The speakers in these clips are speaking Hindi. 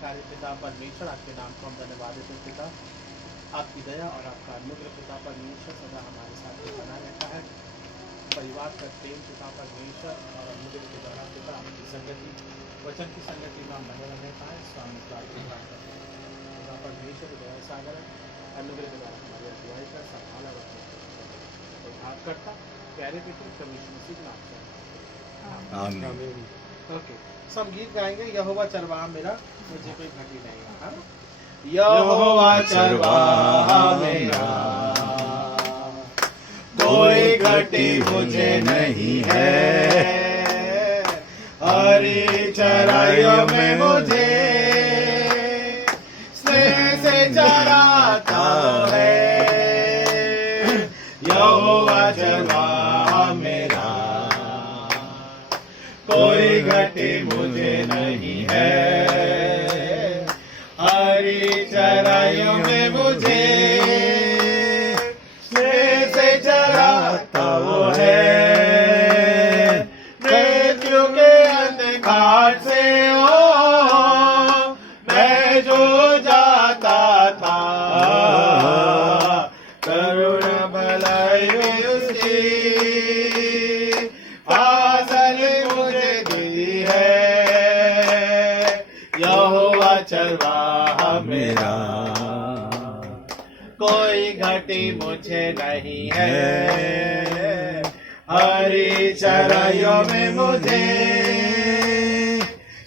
दयाकारी पिता परमेश्वर, आपके नाम को हम धन्यवाद देते हैं पिता। आपकी दया और आपका अनुग्रह पिता परमेश्वर सदा हमारे साथ में बना रहता है। परिवार का प्रेम पिता परमेश्वर और अनुग्रह के द्वारा पिता आपकी संगति, वचन की संगति में हम बने रहने पाए। स्वामी प्रार्थना करते हैं पिता परमेश्वर दया सागर अनुग्रह के द्वारा हमारे अगुवाई का संभाला उद्धार करता प्यारे पिता परमेश्वर मसीह नाम से आमीन। ओके, सब गीत गाएंगे। यहोवा चरवाहा मेरा, मुझे कोई घटी नहीं। हाँ, यहोवा चरवाहा मेरा, कोई घटी मुझे नहीं है, हरी चराइयों में मुझे स्नेह से चराता है। यहोवा चरवाहा मेरा, कोई घटी मुझे नहीं है, हरी चराइयों में मुझे स्नेह से चराता वो है। मृत्यु के अंधकार से हो मैं जो जाता था, करुणा भलाई उसकी फासल मुझे दी है। यहोवा चरवाहा मेरा, कोई घटी मुझे नहीं है, हरी चराइयों में मुझे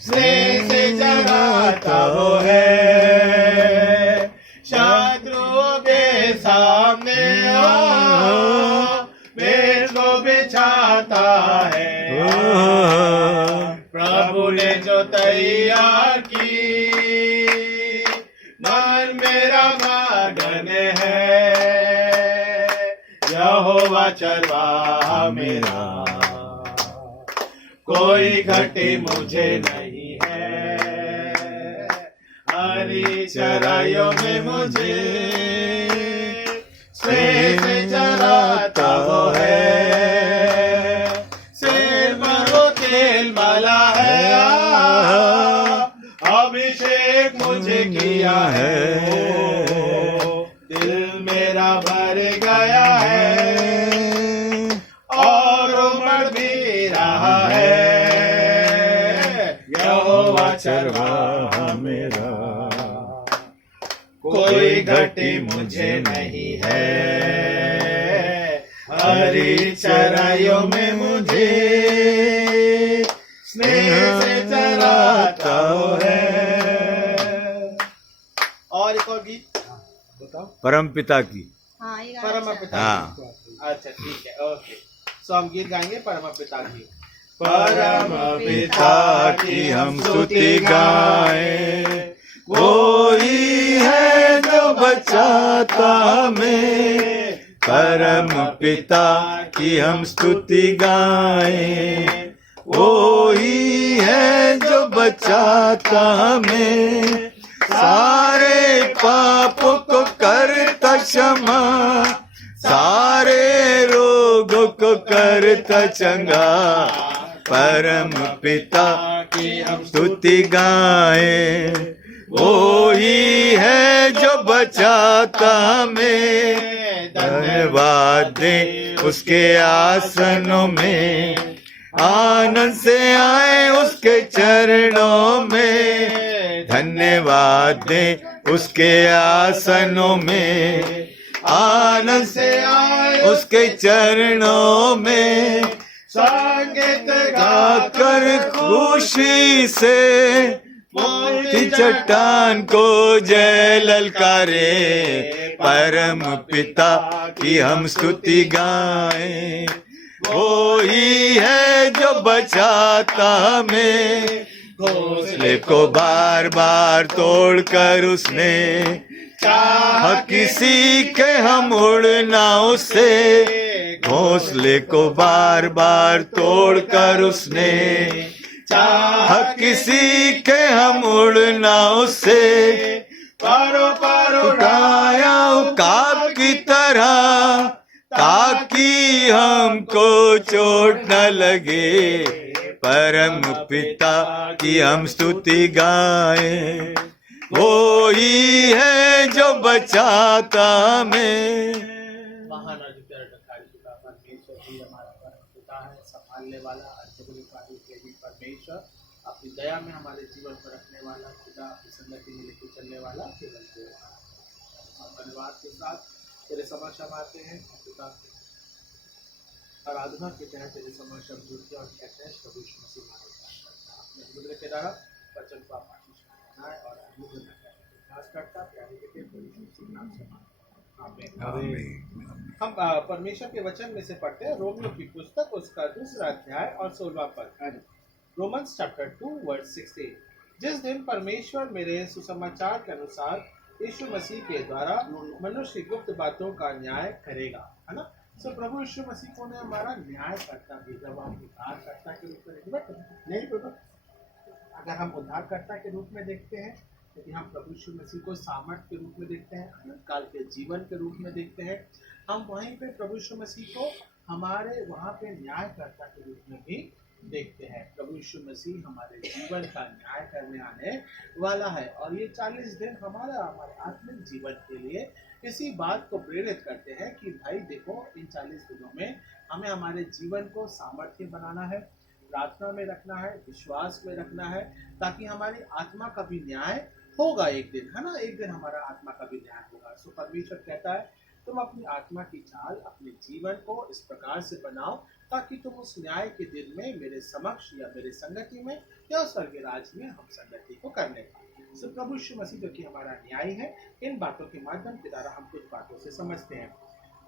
स्नेह से चराता वो है। शत्रुओं के सामने मेज को बिछाता है, प्रभु ने जो तैयार की मन मेरा मगन है। यहोवा चरवाहा मेरा, कोई घटी मुझे नहीं है, हरी चराइयों में मुझे स्नेह से चराता वो है। सिर पर वो तेल माला है, अभिषेक मुझे किया है, दिल मेरा भर गया है और उमड़ भी रहा है। यहोवा चरवाहा मेरा, कोई घटी मुझे नहीं है, हरी चराइयों में मुझे स्नेह से चराता है। और एक और गीत बताओ। परम पिता की। हाँ, ये परम पिता हाँ। की। अच्छा ठीक है, ओके। सो हम गीत गाएंगे परम पिता की। परम पिता की हम स्तुति गाएं, कोई है जो बचाता हमें। परम पिता की हम स्तुति गाएं, कोई है जो बचाता हमें। सारे पापों को करता क्षमा, सारे रोगों को करता चंगा। परम पिता की हम स्तुति गाएं, वो ही है जो बचाता हमें। धन्यवाद दे उसके आसनों में, आनंद से आए उसके चरणों में। धन्यवाद दे उसके आसनों में, आनंद से आए उसके चरणों में। संगीत गाकर खुशी से मोती चट्टान को जय ललकारे। परम पिता की हम स्तुति गाएं, वो ही है जो बचाता हमें। घोंसले को बार बार तोड़कर उसने चाहा किसी के हम उड़ना उससे। घोंसले को बार बार तोड़कर उसने चाहा किसी के हम उड़ना उससे। पारो पारो उड़ाया उकाब की तरह, ताकि हमको चोट न लगे। परम पिता की हम स्तुति गाएं। वो ही है जो बचाता हमें। महान अधिकारकारी पिता परमेश्वर ही हमारा परम पिता है, संभालने वाला, अद्भुतकारी प्रेमी परमेश्वर, अपनी दया में हमारे जीवन पर रखने वाला पिता, अपनी संगति में लेकर चलने वाला केवल वो है। हम धन्यवाद के साथ तेरे समक्ष हम आते हैं पिता, आराधना के तहत तेरे समक्ष हम जुड़ते और कहते हैं प्रभु यीशु मसीह हमारे साथ अपने अनुग्रह के द्वारा वचन को आप आशीष बनाए और अनुग्रह खास करता प्यारे बेटे प्रभु यीशु मसीह के नाम से आमीन। आमीन। हम परमेश्वर के वचन में से पढ़ते हैं रोमियो की पुस्तक उसका 2 अध्याय और 16वां पद। Romans chapter 2 verse 16। जिस दिन परमेश्वर मेरे सुसमाचार के अनुसार यीशु मसीह के द्वारा मनुष्य की गुप्त बातों का न्याय करेगा, है ना। सो प्रभु यीशु मसीह को ने हमारा न्याय करता भी, जब हम उद्धारकर्ता के रूप में नहीं प्रभु, अगर हम उद्धारकर्ता के रूप में देखते हैं, यदि हम प्रभु यीशु मसीह को सामर्थ के रूप में देखते हैं, अनंत काल के जीवन के रूप में देखते हैं, हम वहीं पे प्रभु यीशु मसीह को हमारे वहाँ पे न्यायकर्ता के रूप में भी देखते हैं। प्रभु यीशु मसीह हमारे जीवन का न्याय करने आने वाला है और ये 40 दिन हमारे आत्मिक जीवन के लिए इसी बात को प्रेरित करते हैं कि भाई देखो, इन 40 दिनों में हमें हमारे जीवन को सामर्थ्य बनाना है, प्रार्थना में रखना है, विश्वास में रखना है, ताकि हमारी आत्मा का भी न्याय होगा एक दिन, है ना। एक दिन हमारा आत्मा का भी न्याय होगा। सो परमेश्वर कहता है तुम अपनी आत्मा की चाल अपने जीवन को इस प्रकार से बनाओ ताकि तुम उस न्याय के दिन में मेरे समक्ष या मेरे संगति में या स्वर्गीय राज में हम संगति को करने पाए। सो प्रभु यीशु मसीह जो कि हमारा न्याय है, इन बातों के माध्यम के द्वारा हम कुछ बातों से समझते हैं।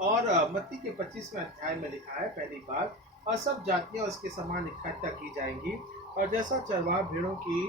और मत्ती के 25वें अध्याय में लिखा है पहली बात, और सब जातियां उसके समान इकट्ठा की जाएंगी, और जैसा चरवाहा भेड़ों की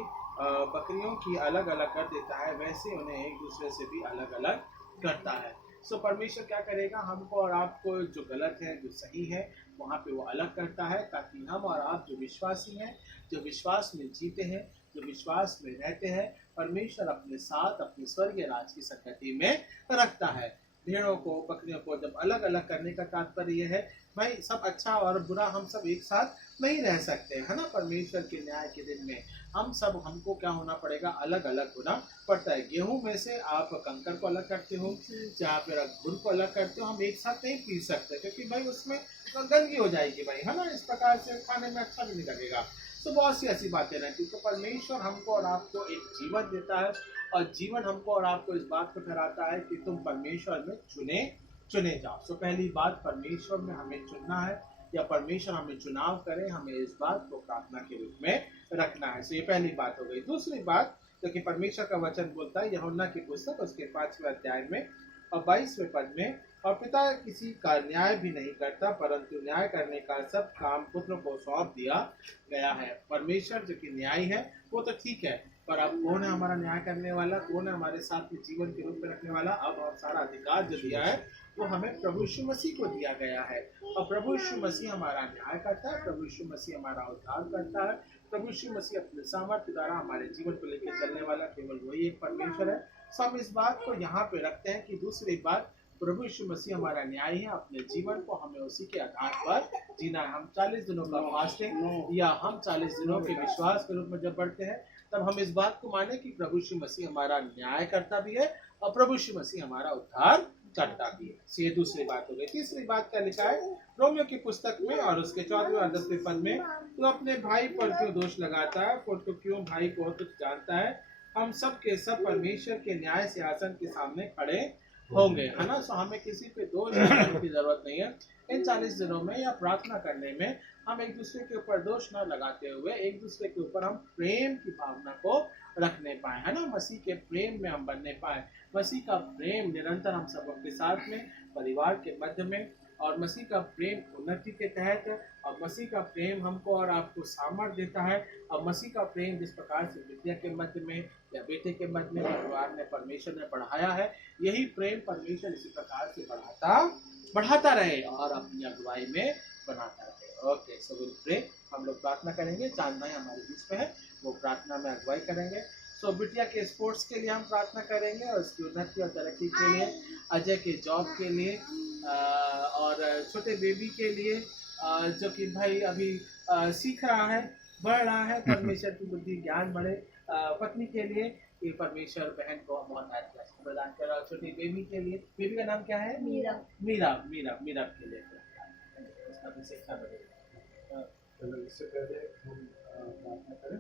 बकरियों की अलग अलग कर देता है, वैसे उन्हें एक दूसरे से भी अलग अलग करता है। सो परमेश्वर क्या करेगा, हमको और आपको जो गलत है जो सही है वहाँ पे वो अलग करता है, ताकि हम और आप जो विश्वासी हैं, जो विश्वास में जीते हैं, जो विश्वास में रहते हैं, परमेश्वर अपने साथ अपने स्वर्गीय राज की संगति में रखता है। भेड़ों को बकरियों को जब अलग अलग करने का तात्पर्य है भाई, सब अच्छा और बुरा हम सब एक साथ नहीं रह सकते, है ना। परमेश्वर के न्याय के दिन में हमको क्या होना पड़ेगा, अलग अलग होना पड़ता है। गेहूं में से आप कंकर को अलग करते हो, चाहे फिर गुड़ को अलग करते हो, हम एक साथ नहीं पी सकते, क्योंकि भाई उसमें गंदगी हो जाएगी भाई, है ना। इस प्रकार से खाने में अच्छा भी नहीं लगेगा। तो बहुत सी ऐसी बातें रहती। तो परमेश्वर हमको और आपको एक जीवन देता है, और जीवन हमको और आपको इस बात को ठहराता है कि तुम परमेश्वर में चुने जाओ। तो पहली बात, परमेश्वर में हमें चुनना है या परमेश्वर हमें चुनाव करे, हमें इस बात को प्रार्थना के रूप में रखना है। तो ये पहली बात हो गई। दूसरी बात, तो कि परमेश्वर का वचन बोलता है यूहन्ना की पुस्तक उसके 5वें अध्याय में और 22वें पद में, और पिता किसी का न्याय भी नहीं करता, परंतु न्याय करने का सब काम पुत्र को सौंप दिया गया है। परमेश्वर जो कि न्यायी है वो तो ठीक है, पर अब कौन है हमारा न्याय करने वाला, कौन है हमारे साथ में जीवन के रूप में रखने वाला। अब और सारा अधिकार जो दिया है वो हमें प्रभु यीशु मसीह को दिया गया है, और प्रभु यीशु मसीह हमारा न्याय करता है, प्रभु यीशु मसीह हमारा उद्धार करता है, प्रभु यीशु मसीह अपने सामर्थ्य द्वारा हमारे जीवन को लेकर चलने वाला केवल वही एक परमेश्वर है। सब इस बात को यहाँ पे रखते हैं कि दूसरी बात, प्रभु यीशु मसीह हमारा न्याय है, अपने जीवन को हमें उसी के आधार पर जीना है। हम 40 दिनों का फास्टिंग या हम 40 दिनों के विश्वास के रूप में जब बढ़ते हैं, तब हम इस बात को माने कि प्रभु यीशु मसीह हमारा न्याय करता भी है और प्रभु यीशु मसीह हमारा उद्धार करता भी है। ये दूसरी बात हो गई। तीसरी बात क्या लिखा है रोमियो की पुस्तक में और उसके 4वें और 10वें पद में, तो अपने भाई पर क्यों दोष लगाता है, तो क्यों भाई को तुझ जानता है, हम सब के सब परमेश्वर के न्याय सिंहासन के सामने खड़े होंगे, है ना। सो हमें किसी पे दोष लगाने की जरूरत नहीं है। इन 40 दिनों में या प्रार्थना करने में हम एक दूसरे के ऊपर दोष न लगाते हुए एक दूसरे के ऊपर हम प्रेम की भावना को रखने पाए, है ना। मसीह के प्रेम में हम बनने पाए। मसीह का प्रेम निरंतर हम सबों के साथ में, परिवार के मध्य में, और मसीह का प्रेम उन्नति के तहत, और मसीह का प्रेम हमको और आपको सामर्थ्य देता है। और मसीह का प्रेम जिस प्रकार से विद्या के मध्य में या बेटे के मध्य में परिवार में परमेश्वर ने बढ़ाया है, यही प्रेम परमेश्वर इसी प्रकार से बढ़ाता रहे और अपनी अगुवाई में बनाता रहे। Okay, so will pray. हम लोग प्रार्थना करेंगे। चांद भाई हमारे बीच में है, वो प्रार्थना में अगुवाई करेंगे। सो बिटिया के स्पोर्ट्स के लिए हम प्रार्थना करेंगे और उसकी उन्नति और तरक्की के लिए, अजय के जॉब के लिए, और छोटे बेबी के लिए जो कि भाई अभी सीख रहा है, बढ़ रहा है। परमेश्वर की बुद्धि ज्ञान बढ़े पत्नी के लिए कि परमेश्वर बहन को बहुत प्रदान कर रहा है। छोटी बेबी के लिए, बेबी का नाम क्या है? मीरा। मीरा मीरा मीरा के लिए उसका भी शिक्षा बढ़ेगा। चलो इससे पहले हम प्रार्थना करें।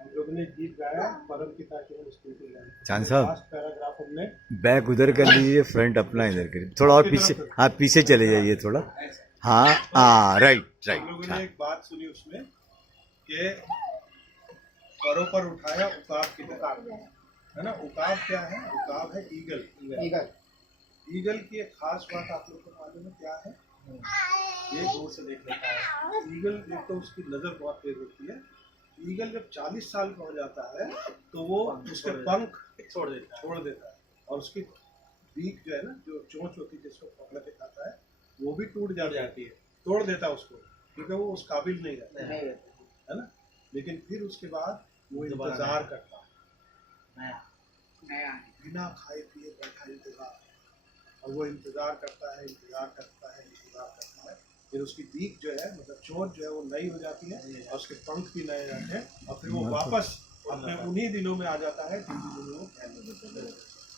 हम लोग ने गीत गाया परम पिता की हम स्तुति गाएं। चांद साहब, लास्ट पैराग्राफ हमने बैक उधर कर लीजिए, फ्रंट अपना इधर करिए, थोड़ा और पीछे, हाँ पीछे चले जाइए थोड़ा, हाँ हाँ राइट हम राइट। लोगों ने एक बात सुनी उसमें कि परों पर उठाया उकाब की तरह, है ना। उकाब क्या है? उकाब है ईगल। ईगल की एक खास बात आप लोग को मालूम है क्या है? ये दूर से देख लेता है। ईगल एक तो उसकी नजर बहुत तेज होती है। ईगल जब 40 साल का हो जाता है तो वो उसके पंख छोड़ देता है और उसकी बीक जो है ना, जो चोंच होती है जिसको पकड़ के खाता है, वो भी टूट जाती है, तोड़ देता है उसको, क्योंकि वो उस काबिल नहीं रहता है ना। लेकिन फिर उसके बाद वो इंतजार करता है, बिना खाए पिए बैठा इंतजार, और वो इंतजार करता है, फिर उसकी बीक जो है, मतलब चोंच जो है, वो नई हो जाती है और उसके पंख भी नए जाते हैं और फिर वो वापस अपने उन्हीं दिनों में आ जाता है जिन दिनों में वो कहने।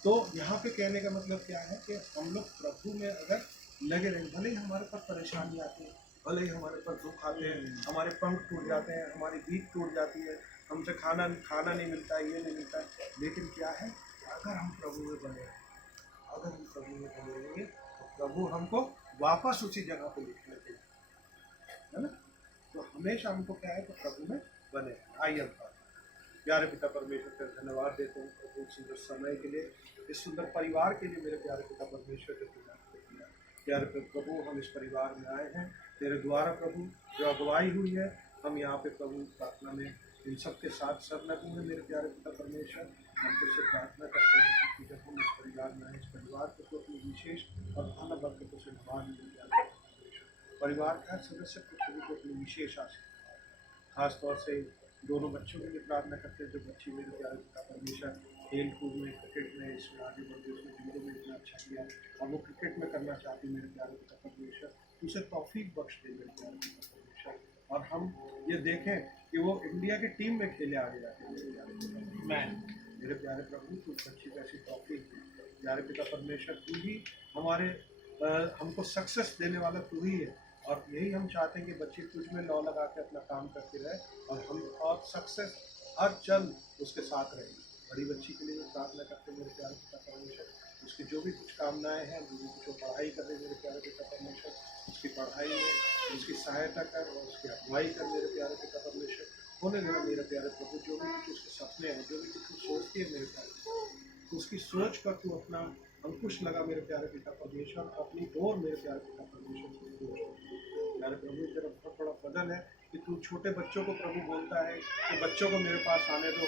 तो यहाँ पे कहने का मतलब क्या है कि हम लोग प्रभु में अगर लगे रहें, भले ही हमारे पास परेशानी आती है, भले ही हमारे पास दुख आते हैं, हमारे पंख टूट जाते हैं, हमारी बीक टूट जाती है, हमसे खाना नहीं मिलता है, ये नहीं मिलता है, लेकिन क्या है, अगर हम प्रभु में बने रहेंगे तो प्रभु हमको वापस उसी जगह पे लिखने के, है ना। तो हमेशा हमको क्या है कि प्रभु में बने। आइए प्यारे पिता परमेश्वर का धन्यवाद देते हैं प्रभु सुंदर समय के लिए, इस सुंदर परिवार के लिए। मेरे प्यारे पिता परमेश्वर के प्यारे प्रभु, हम इस परिवार में आए हैं तेरे द्वारा प्रभु, जो अगुवाई हुई है, हम यहाँ पे प्रभु प्रार्थना में इन सबके साथ संलग्न हैं। मेरे प्यारे पिता परमेश्वर, हम तुझसे प्रार्थना करते हैं कि जब हम इस परिवार में आए, इस परिवार को तो अपनी विशेष और भाना बरकत को से नवाज मिल, परिवार का सदस्य को अपनी विशेष आशीर्वाद, खास तौर से दोनों बच्चों के लिए प्रार्थना करते हैं, जो बच्चे मेरे प्यारे पिता परमेश्वर खेल कूद में, क्रिकेट में, इसमें आगे बढ़ते, उसमें जिंदगी में इतना अच्छा किया और वो क्रिकेट में करना चाहती, मेरे प्यारे पिता परमेश्वर उसे तौफीक बख्श दे मेरे प्यारे पिता परमेश्वर, और हम ये देखें कि वो इंडिया की टीम में खेले आगे जाके मेरे प्यारे प्रभु, तू बच्ची को ऐसी तौफीक दे प्यारे पिता परमेश्वर। तू ही हमारे हमको सक्सेस देने वाला तू ही है, और यही हम चाहते हैं कि बच्चे तुझ में लौ लगा के अपना काम करते रहे और हम और सक्सेस हर चल उसके साथ रहे। बड़ी बच्ची के लिए प्रार्थना करते हैं मेरे प्यारे पिता परमेश्वर, उसकी जो भी कुछ कामनाएं हैं, जो भी कुछ पढ़ाई कर रहे मेरे प्यारे पिता परमेश्वर, उसकी पढ़ाई में उसकी सहायता कर और उसकी अगुवाई कर मेरे प्यारे पिता परमेश्वर। होने देना मेरे प्यारे प्रभु, जो भी कुछ उसके सपने हैं, जो भी कुछ वो सोचती है मेरे प्यारे, तो उसकी सोच पर तू अपना अंकुश लगा मेरे प्यारे पिता परमेश्वर, अपनी ओर मेरे प्यारे पिता परमेश्वर। प्यारे प्रभु, तेरा बहुत बड़ा फजल है कि तू छोटे बच्चों को प्रभु बोलता है कि बच्चों को मेरे पास आने दो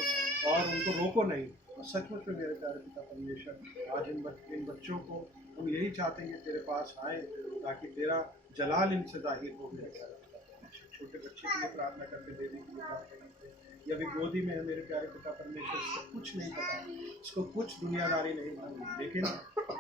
और उनको रोको नहीं, और सचमुच में मेरे प्यारे पिता परमेश्वर आज इन बच्चों को हम यही चाहते हैं कि तेरे पास आए ताकि तेरा जलाल इनसे जाहिर हो मेरे प्यारे पिता परमेश्वर। छोटे बच्चे के लिए प्रार्थना करते, बेबी के लिए प्रार्थना करते, ये अभी गोदी में है मेरे प्यारे पिता परमेश्वर, इसको कुछ नहीं पता, इसको कुछ दुनियादारी नहीं मालूम, लेकिन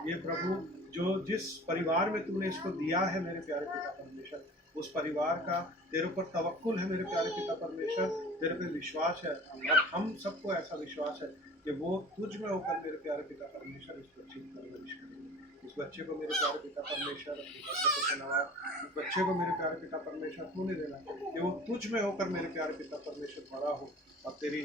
ये प्रभु जो जिस परिवार में तूने इसको दिया है मेरे प्यारे पिता परमेश्वर, उस परिवार का तेरे ऊपर तवक्कुल है मेरे प्यारे पिता परमेश्वर, तेरे पे विश्वास है, और हम सबको ऐसा विश्वास है कि वो तुझ में होकर मेरे प्यारे पिता परमेश्वर इस बच्चे की परवरिश करेंगे। इस बच्चे को मेरे प्यारे पिता परमेश्वर, इस बच्चे को मेरे प्यारे पिता परमेश्वर होने देना कि वो तुझ में होकर मेरे प्यारे पिता परमेश्वर बड़ा हो और तेरी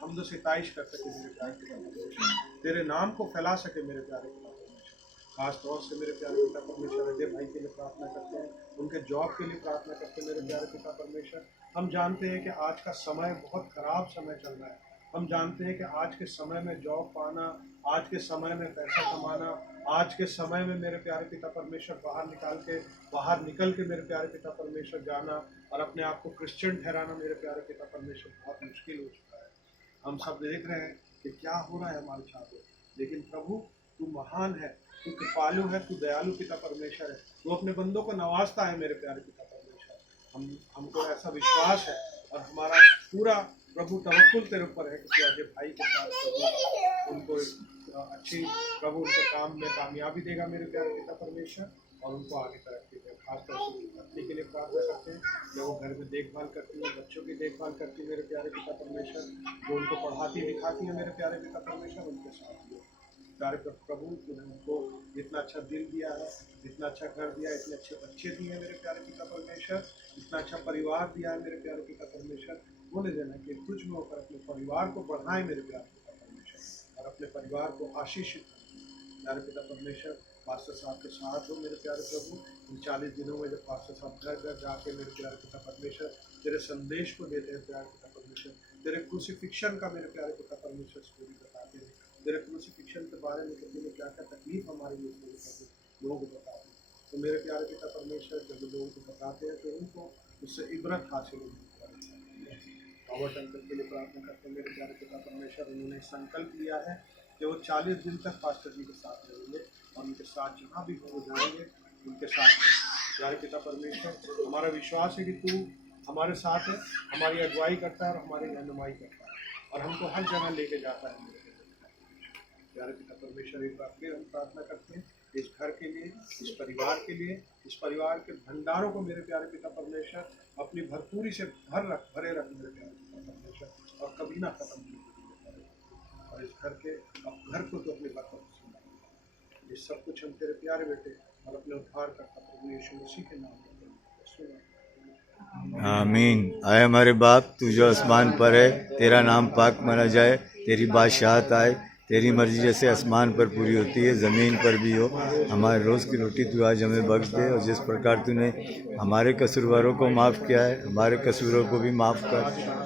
हमद सिताइश कर सके मेरे प्यारे पिता परमेश्वर, तेरे नाम को फैला सके मेरे प्यारे पिता परमेश्वर। खास तौर से मेरे प्यारे पिता परमेश्वर अजय भाई के लिए प्रार्थना करते हैं, उनके जॉब के लिए प्रार्थना करते हैं मेरे प्यारे पिता परमेश्वर। हम जानते हैं कि आज का समय बहुत खराब समय चल रहा है, हम जानते हैं कि आज के समय में जॉब पाना, आज के समय में पैसा कमाना, आज के समय में मेरे प्यारे पिता परमेश्वर बाहर निकल के मेरे प्यारे पिता परमेश्वर जाना और अपने आप को क्रिश्चियन ठहराना मेरे प्यारे पिता परमेश्वर बहुत मुश्किल हो चुका है। हम सब देख रहे हैं कि क्या हो रहा है हमारे साथ, लेकिन प्रभु तू महान है, तू कृपालु है, तू दयालु पिता परमेश्वर है, तू अपने बंदों को नवाजता है मेरे प्यारे पिता परमेश्वर। हमको ऐसा विश्वास है और हमारा पूरा प्रभु तवक्कुल तेरे ऊपर है कि तू अजय भाई के साथ प्रभु उनको अच्छी प्रभु उनके काम में कामयाबी देगा मेरे प्यारे पिता परमेश्वर। और उनको आगे तरक्की दें। खासतौर से पत्नी के लिए प्रार्थना करते हैं जब वो घर में देखभाल करती है, बच्चों की देखभाल करती है मेरे प्यारे पिता परमेश्वर, जो उनको पढ़ाती लिखाती है मेरे प्यारे पिता परमेश्वर, उनके साथ हो। प्यारे प्रभु तूने उनको इतना अच्छा दिल दिया है, इतना अच्छा घर दिया, इतने अच्छे बच्चे दिए हैं मेरे प्यारे पिता परमेश्वर, इतना अच्छा परिवार दिया है मेरे प्यारे पिता परमेश्वर। बोले देना कि तुझ में होकर अपने परिवार को बढ़ाए मेरे प्यारे पिता परमेश्वर, और अपने परिवार को आशीषित करें प्यारे पिता परमेश्वर। पास्टर साहब के साथ हो मेरे प्यारे प्रभु, इन 40 दिनों में जब पास्टर साहब घर घर जाके मेरे प्यारे पिता परमेश्वर तेरे संदेश को देते हैं प्यारे पिता परमेश्वर, तेरे क्रूसिफिक्शन का मेरे प्यारे पिता परमेश्वर स्टोरी बताते हैं, तेरे क्रूसिफिक्शन के बारे में कितनी क्या क्या तकलीफ हमारे लिए करते लोगों को बताते हैं। तो मेरे प्यारे पिता परमेश्वर जब लोगों को बताते हैं तो उनको उससे इबरत हासिल होती है। पॉवर्ट अंकल के लिए प्रार्थना करते हैं मेरे प्यारे पिता परमेश्वर, उन्होंने संकल्प लिया है कि वो 40 दिन तक पास्टर जी के साथ रहेंगे और उनके साथ जहाँ भी हो जाएंगे उनके साथ। प्यारे पिता परमेश्वर, हमारा विश्वास है कि तू हमारे साथ है, हमारी अगुवाई करता है और हमारी रहनुमाई करता है और हमको हर जगह लेके जाता है मेरे प्यारे पिता परमेश्वर। एक बार फिर हम प्रार्थना करते हैं इस घर के लिए, इस परिवार के लिए, इस परिवार के भंडारों को मेरे प्यारे पिता परमेश्वर अपनी भरपूरी से भरे रख मेरे प्यारे पिता परमेश्वर, और कभी ना खत्म नहीं। और इस घर के अब घर को तो अपने बरकत से सुना, ये सब कुछ हम तेरे प्यारे बेटे और अपने उद्धार करता प्रभु यीशु मसीह के नाम में सुना। आमीन। आए हमारे बाप, तू जो आसमान पर है, तेरा नाम पाक माना जाए, तेरी बादशाहत आए, तेरी मर्जी जैसे आसमान पर पूरी होती है ज़मीन पर भी हो। हमारे रोज़ की रोटी तू आज हमें बख्श दे, और जिस प्रकार तूने हमारे कसूरवारों को माफ़ किया है, हमारे कसूरों को भी माफ़ कर।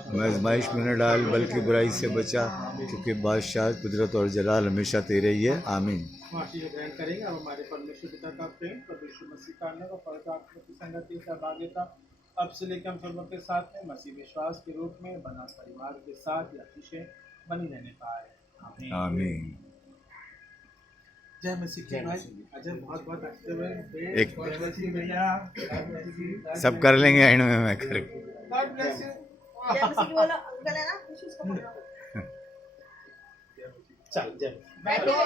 हमें आजमाइश में न डाल, बल्कि बुराई से बचा, क्योंकि बादशाह, कुदरत और जलाल हमेशा तेरे ही है। आमीन। माफी ग्रहण करेंगे। अब हमारे परमेश्वर पिता का प्रेम, प्रभु यीशु मसीह का आनंद और पवित्र आत्मा की संगति सहभागिता अब से लेकर हम सबों के साथ में मसीह विश्वास के रूप में बना परिवार के साथ या अतिशय बनी रहने पाए। आमीन। आमीन। जय मसीह की भाई। अजय बहुत बहुत अच्छे हुए। एक- जय मसीह भैया। सब कर लेंगे एंड में, मैं कर God bless you। जय मसीह की बोलो, अंकल है ना, कुछ उसको पकड़ो। चल जय मसीह। बैठो।